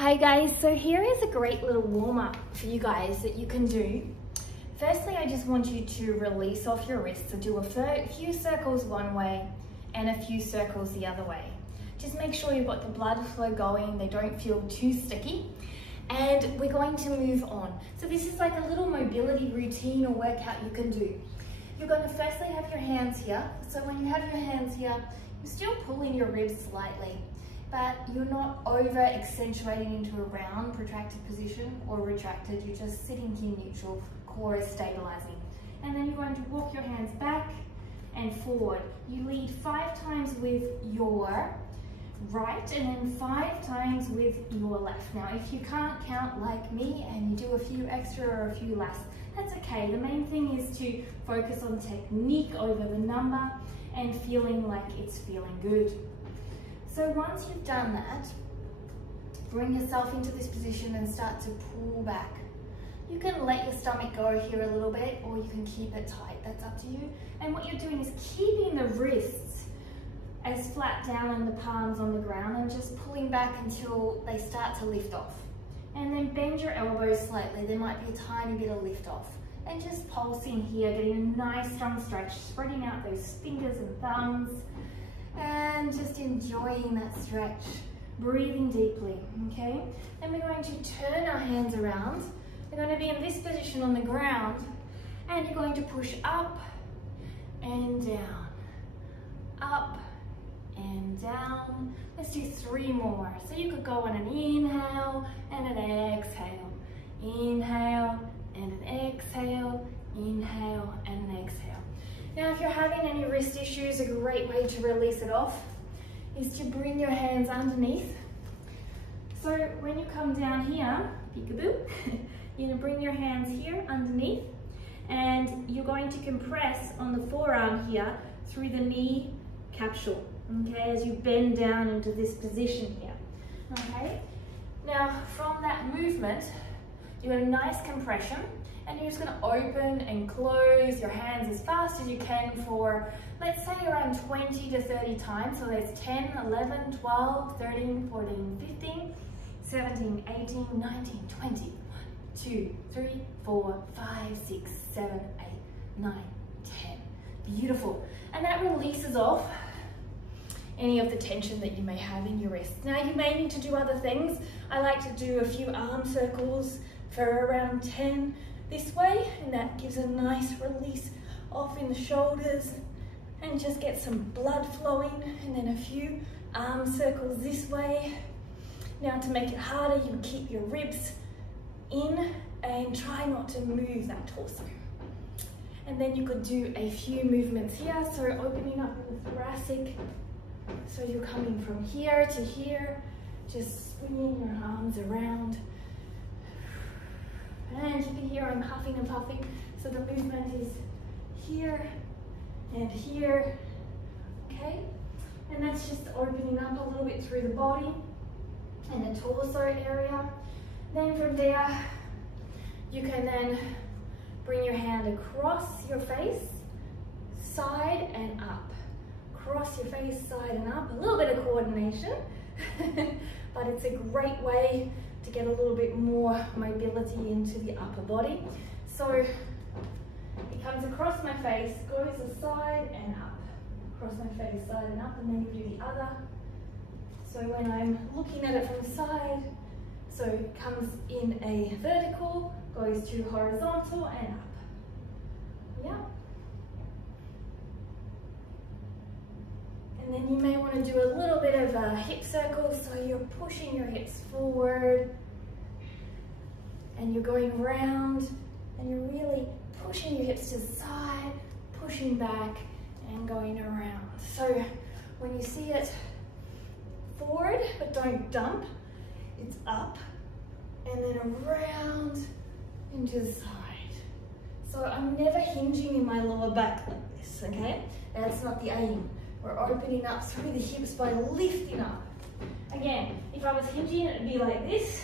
Hi guys, so here is a great little warm-up for you guys that you can do. Firstly, I just want you to release off your wrists. So do a few circles one way and a few circles the other way. Just make sure you've got the blood flow going, they don't feel too sticky. And we're going to move on. So this is like a little mobility routine or workout you can do. You're going to firstly have your hands here. So when you have your hands here, you're still pulling your ribs slightly, but you're not over accentuating into a round protracted position or retracted. You're just sitting here neutral, core is stabilizing. And then you're going to walk your hands back and forward. You lead 5 times with your right and then 5 times with your left. Now, if you can't count like me and you do a few extra or a few less, that's okay. The main thing is to focus on technique over the number and feeling like it's feeling good. So once you've done that, bring yourself into this position and start to pull back. You can let your stomach go here a little bit, or you can keep it tight, that's up to you. And what you're doing is keeping the wrists as flat down and the palms on the ground and just pulling back until they start to lift off. And then bend your elbows slightly, there might be a tiny bit of lift off. And just pulsing here, getting a nice strong stretch, spreading out those fingers and thumbs. And just enjoying that stretch, breathing deeply, okay? Then we're going to turn our hands around. We're going to be in this position on the ground, and you're going to push up and down, up and down. Let's do 3 more. So you could go on an inhale and an exhale, inhale and an exhale, inhale and an exhale. Now, if you're having any wrist issues, a great way to release it off is to bring your hands underneath. So when you come down here, peekaboo, you're going to bring your hands here underneath, and you're going to compress on the forearm here through the knee capsule, okay, as you bend down into this position here, okay? Now, from that movement, you have a nice compression, and you're just going to open and close your hands as fast as you can for, let's say, around 20 to 30 times. So there's 10, 11, 12, 13, 14, 15, 17, 18, 19, 20. 1, 2, 3, 4, 5, 6, 7, 8, 9, 10. Beautiful. And that releases off any of the tension that you may have in your wrists. Now, you may need to do other things. I like to do a few arm circles for around 10 this way, and that gives a nice release off in the shoulders and just get some blood flowing, and then a few arm circles this way. Now, to make it harder, you keep your ribs in and try not to move that torso. And then you could do a few movements here, so opening up the thoracic, so you're coming from here to here, just swinging your arms around. And you can hear I'm huffing and puffing, so the movement is here and here, okay? And that's just opening up a little bit through the body and the torso area. Then from there, you can then bring your hand across your face, side and up. Cross your face, side and up. A little bit of coordination, but it's a great way to get a little bit more mobility into the upper body. So it comes across my face, goes aside and up. Across my face, side and up, and then you do the other. So when I'm looking at it from the side, so it comes in a vertical, goes to horizontal and up. Yeah. And then you may want to do a little bit of a hip circle, so you're pushing your hips forward and you're going round and you're really pushing your hips to the side, pushing back and going around. So when you see it forward, but don't dump, it's up and then around and to the side. So I'm never hinging in my lower back like this, okay? That's not the aim. We're opening up through the hips by lifting up. Again, if I was hinging, it would be like this,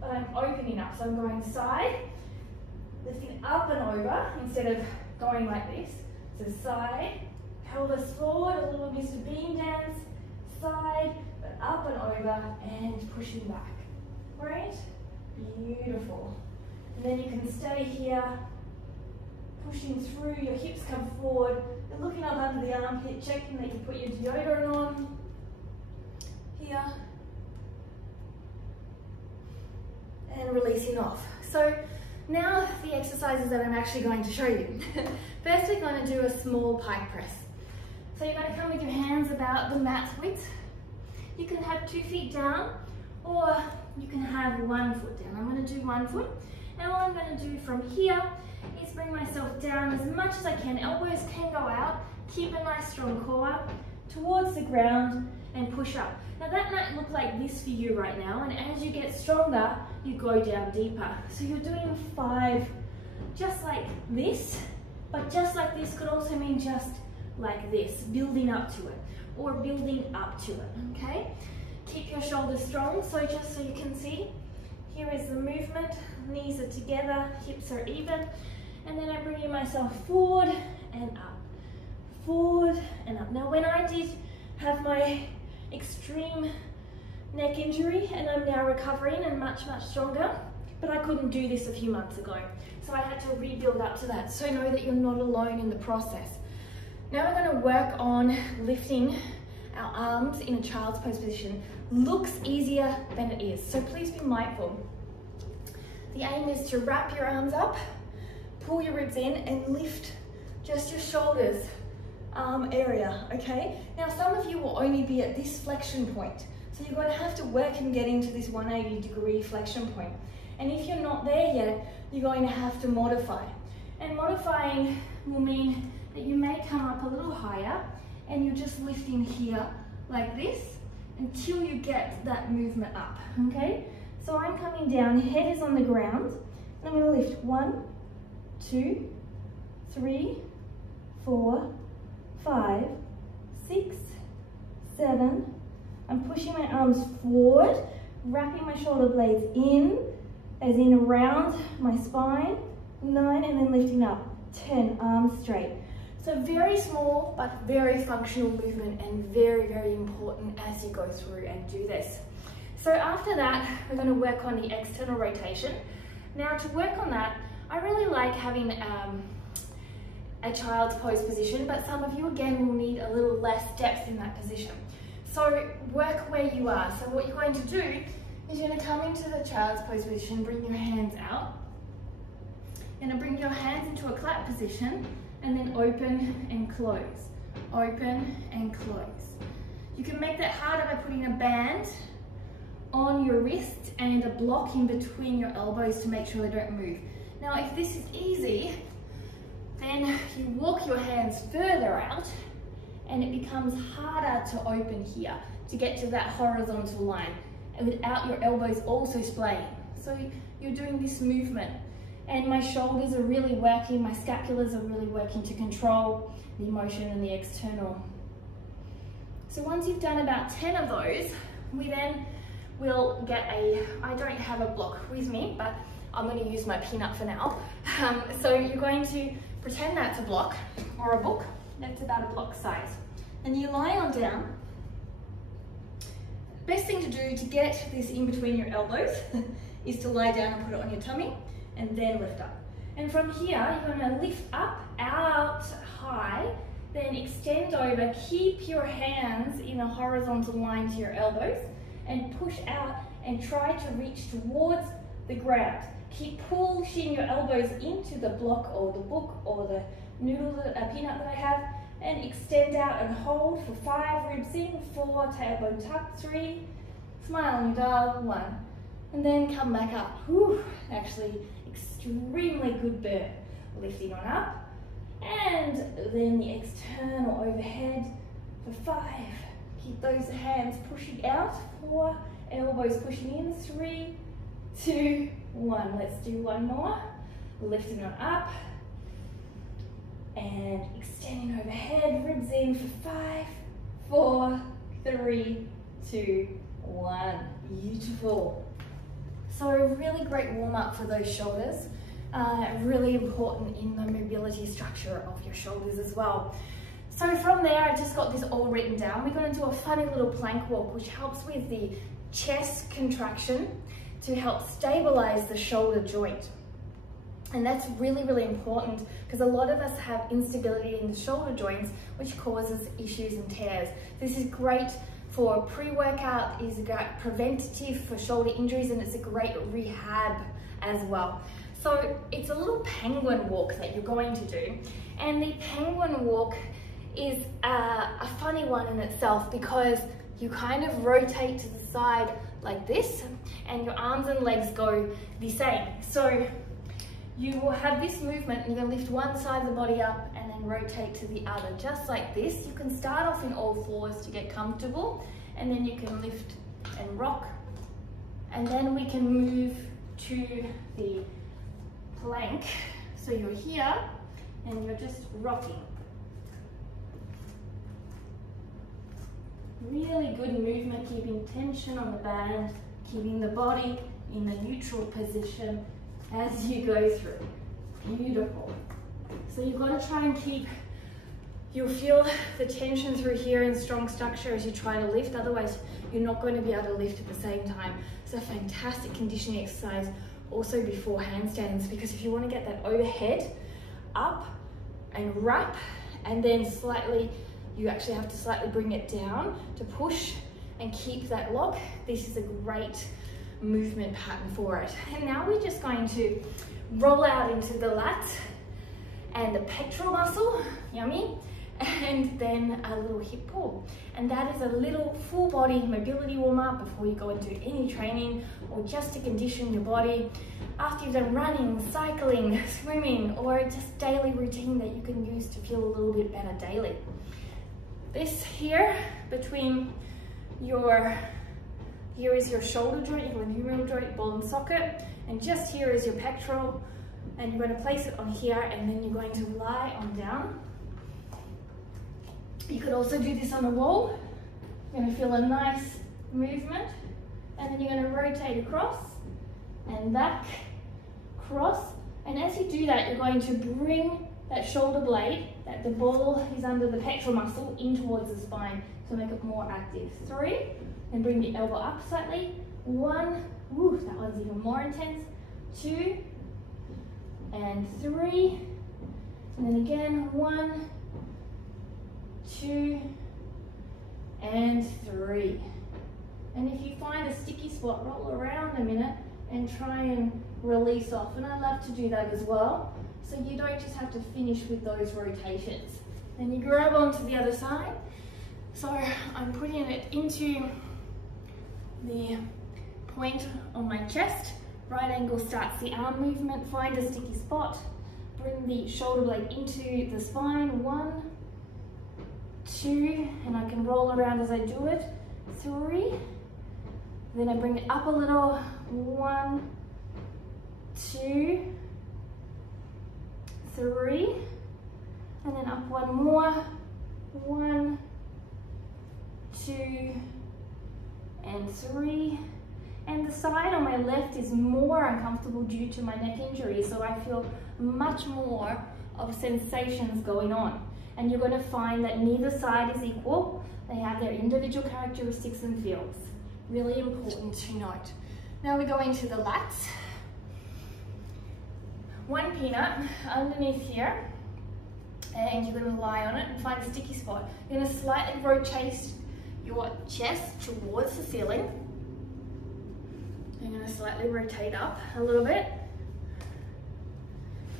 but I'm opening up. So I'm going side, lifting up and over instead of going like this. So side, pelvis forward, a little Mr. Bean dance, side, but up and over and pushing back. Great. Beautiful. And then you can stay here, pushing through, your hips come forward. You're looking up under the armpit, checking that you put your deodorant on. Here. And releasing off. So now the exercises that I'm actually going to show you. First we're going to do a small pike press. So you're going to come with your hands about the mat width. You can have 2 feet down or you can have 1 foot down. I'm going to do 1 foot. And what I'm going to do from here is bring myself down as much as I can. Elbows can go out. Keep a nice strong core towards the ground and push up. Now that might look like this for you right now, and as you get stronger, you go down deeper. So you're doing 5 just like this, but just like this could also mean just like this, building up to it, or building up to it, okay? Keep your shoulders strong, so just so you can see, here is the movement, knees are together, hips are even, and then I'm bringing myself forward and up, forward and up. Now when I did have my extreme neck injury and I'm now recovering and much stronger, but I couldn't do this a few months ago, so I had to rebuild up to that. So know that you're not alone in the process. Now we're going to work on lifting our arms in a child's pose position. Looks easier than it is, so please be mindful. The aim is to wrap your arms up, pull your ribs in and lift just your shoulders area, okay? Now some of you will only be at this flexion point, so you're going to have to work and get into this 180-degree flexion point. And if you're not there yet, you're going to have to modify. And modifying will mean that you may come up a little higher and you're just lifting here like this until you get that movement up, okay? So I'm coming down, head is on the ground, and I'm going to lift 1, 2, 3, 4, 5, 6, 7. I'm pushing my arms forward, wrapping my shoulder blades in, as in around my spine, 9, and then lifting up, 10, arms straight. So very small, but very functional movement and very important as you go through and do this. So after that, we're going to work on the external rotation. Now to work on that, I really like having a child's pose position, but some of you again will need a little less depth in that position. So work where you are. So what you're going to do is you're going to come into the child's pose position, bring your hands out, and bring your hands into a clap position, and then open and close, open and close. You can make that harder by putting a band on your wrist and a block in between your elbows to make sure they don't move. Now if this is easy, then you walk your hands further out and it becomes harder to open here to get to that horizontal line and without your elbows also splaying. So you're doing this movement and my shoulders are really working, my scapulars are really working to control the motion and the external. So once you've done about 10 of those, we then will get I don't have a block with me, but I'm going to use my peanut for now. So you're going to pretend that's a block or a book that's about a block size. And you lie on down. Best thing to do to get this in between your elbows is to lie down and put it on your tummy and then lift up. And from here, you're going to lift up, out, high, then extend over, keep your hands in a horizontal line to your elbows and push out and try to reach towards the ground. Keep pushing your elbows into the block or the book or the noodle, peanut that I have, and extend out and hold for 5, ribs in, 4, tailbone tuck, 3, smile on your dial, 1, and then come back up. Whew, actually extremely good burn. Lifting on up, and then the external overhead for 5. Keep those hands pushing out, 4, elbows pushing in, 3, 2, 1. Let's do one more. Lifting on up and extending overhead, ribs in for 5, 4, 3, 2, 1. Beautiful. So a really great warm up for those shoulders. Really important in the mobility structure of your shoulders as well. So from there, I just got this all written down. We're going to do a funny little plank walk, which helps with the chest contraction to help stabilize the shoulder joint. And that's really, really important because a lot of us have instability in the shoulder joints, which causes issues and tears. This is great for pre-workout, is great preventative for shoulder injuries, and it's a great rehab as well. So it's a little penguin walk that you're going to do. And the penguin walk is a funny one in itself because you kind of rotate to the side like this and your arms and legs go the same. So you will have this movement and you're going to lift one side of the body up and then rotate to the other, just like this. You can start off in all fours to get comfortable, and then you can lift and rock. And then we can move to the plank. So you're here and you're just rocking. Really good movement, keeping tension on the band, keeping the body in the neutral position as you go through. Beautiful. So you've got to try and keep, you'll feel the tension through here in strong structure as you try to lift, otherwise you're not going to be able to lift at the same time. It's a fantastic conditioning exercise also before handstands, because if you want to get that overhead up and wrap, and then slightly, you actually have to slightly bring it down to push and keep that lock. This is a great movement pattern for it. And now we're just going to roll out into the lats and the pectoral muscle, yummy, and then a little hip pull. And that is a little full body mobility warm up before you go and do any training, or just to condition your body after you've done running, cycling, swimming, or just daily routine that you can use to feel a little bit better daily. This here between here is your shoulder joint, your humeral joint, ball and socket, and just here is your pectoral, and you're going to place it on here, and then you're going to lie on down. You could also do this on a wall. You're going to feel a nice movement, and then you're going to rotate across and back, cross, and as you do that, you're going to bring that shoulder blade, that the ball is under the pectoral muscle, in towards the spine to make it more active. 3, and bring the elbow up slightly. 1, woo, that one's even more intense. 2, and 3, and then again, 1, 2, and 3. And if you find a sticky spot, roll around a minute and try and release off. And I love to do that as well, so you don't just have to finish with those rotations. Then you grab onto the other side. So I'm putting it into the point on my chest. Right angle starts the arm movement. Find a sticky spot. Bring the shoulder blade into the spine. 1, 2, and I can roll around as I do it. 3. Then I bring it up a little. 1, 2, 3, and then up one more. 1, 2, and 3. And the side on my left is more uncomfortable due to my neck injury, so I feel much more of sensations going on. And you're going to find that neither side is equal. They have their individual characteristics and feels. Really important to note. Now we go into the lats. 1 peanut underneath here, and you're going to lie on it and find a sticky spot. You're going to slightly rotate your chest towards the ceiling. You're going to slightly rotate up a little bit,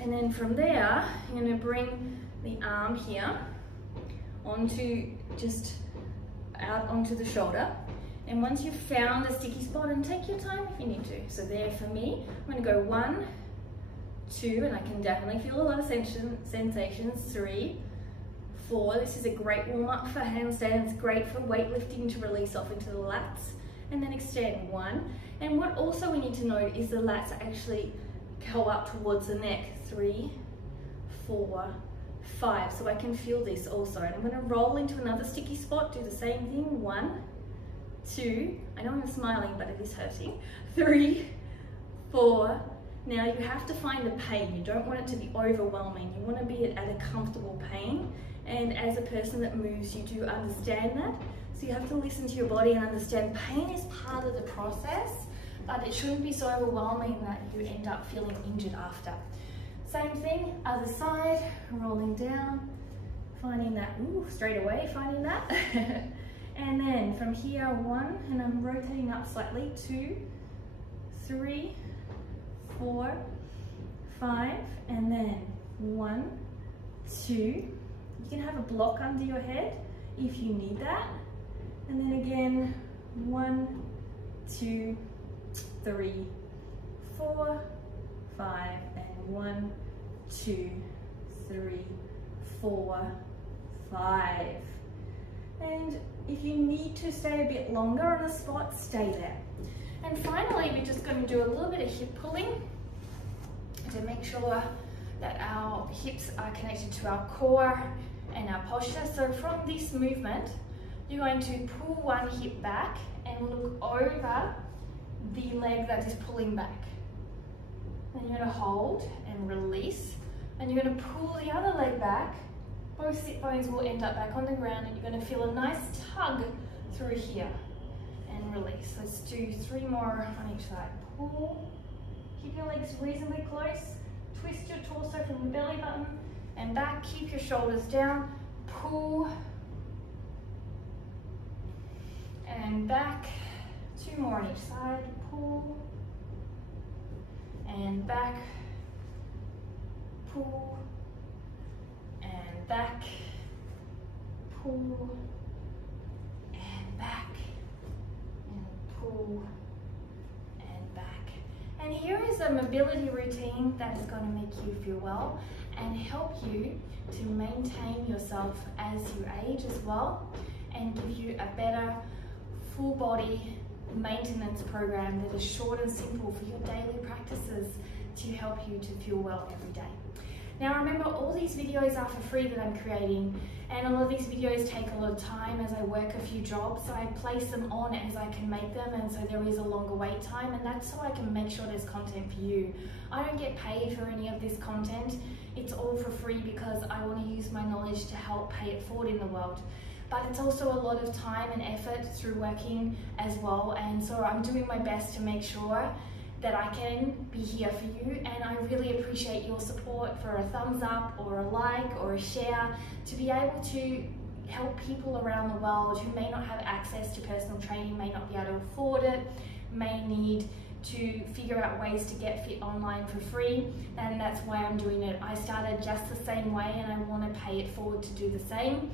and then from there you're going to bring the arm here onto, just out onto the shoulder. And once you've found the sticky spot, and take your time if you need to. So there for me, I'm going to go 1, 2, and I can definitely feel a lot of sensations. 3, 4. This is a great warm up for handstands, great for weightlifting to release off into the lats. And then extend. 1. And what also we need to note is the lats actually go up towards the neck. 3, 4, 5. So I can feel this also. And I'm going to roll into another sticky spot, do the same thing. 1, 2, I know I'm smiling, but it is hurting. 3, 4. Now you have to find the pain. You don't want it to be overwhelming. You want to be at a comfortable pain. And as a person that moves, you do understand that. So you have to listen to your body and understand pain is part of the process, but it shouldn't be so overwhelming that you end up feeling injured after. Same thing, other side, rolling down, finding that, straight away, finding that. And then from here, 1, and I'm rotating up slightly, 2, 3, 4, 5, and then 1, 2. You can have a block under your head if you need that. And then again, 1, 2, 3, 4, 5, and 1, 2, 3, 4, 5. And if you need to stay a bit longer on a spot, stay there. And finally, we're just going to do a little bit of hip pulling to make sure that our hips are connected to our core and our posture. So from this movement, you're going to pull one hip back and look over the leg that is pulling back. Then you're going to hold and release, and you're going to pull the other leg back. Both sit bones will end up back on the ground, and you're going to feel a nice tug through here and release. Let's do 3 more on each side. Pull, keep your legs reasonably close, twist your torso from the belly button and back, keep your shoulders down, pull and back. 2 more on each side, pull and back, pull and back, pull and back, and pull and back. And here is a mobility routine that is going to make you feel well and help you to maintain yourself as you age as well, and give you a better full body maintenance program that is short and simple for your daily practices to help you to feel well every day. Now remember, all these videos are for free that I'm creating, and a lot of these videos take a lot of time as I work a few jobs, so I place them on as I can make them, and so there is a longer wait time, and that's so I can make sure there's content for you. I don't get paid for any of this content. It's all for free because I want to use my knowledge to help pay it forward in the world. But it's also a lot of time and effort through working as well, and so I'm doing my best to make sure that I can be here for you, and I really appreciate your support for a thumbs up or a like or a share to be able to help people around the world who may not have access to personal training, may not be able to afford it, may need to figure out ways to get fit online for free, and that's why I'm doing it. I started just the same way, and I want to pay it forward to do the same,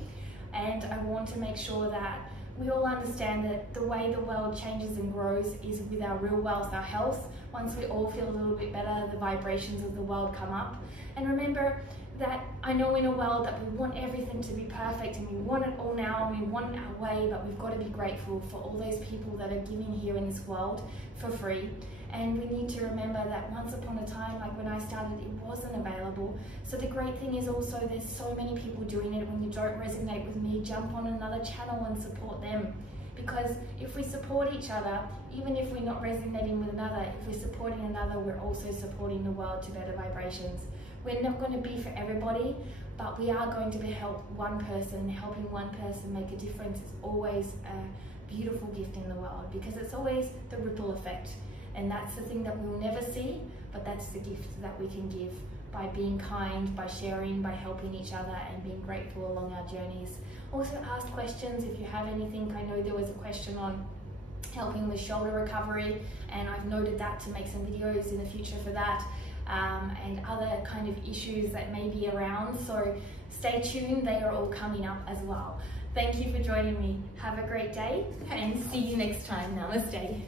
and I want to make sure that we all understand that the way the world changes and grows is with our real wealth, our health. Once we all feel a little bit better, the vibrations of the world come up. And remember that I know in a world that we want everything to be perfect, and we want it all now, and we want it our way, but we've got to be grateful for all those people that are giving here in this world for free. And we need to remember that once upon a time, like when I started, it wasn't available. So the great thing is also there's so many people doing it. When you don't resonate with me, jump on another channel and support them. Because if we support each other, even if we're not resonating with another, if we're supporting another, we're also supporting the world to better vibrations. We're not going to be for everybody, but we are going to be help one person, and helping one person make a difference is always a beautiful gift in the world, because it's always the ripple effect. And that's the thing that we'll never see, but that's the gift that we can give by being kind, by sharing, by helping each other, and being grateful along our journeys. Also ask questions if you have anything. I know there was a question on helping with shoulder recovery, and I've noted that to make some videos in the future for that, and other kind of issues that may be around. So stay tuned, they are all coming up as well. Thank you for joining me. Have a great day and see you next time. Namaste.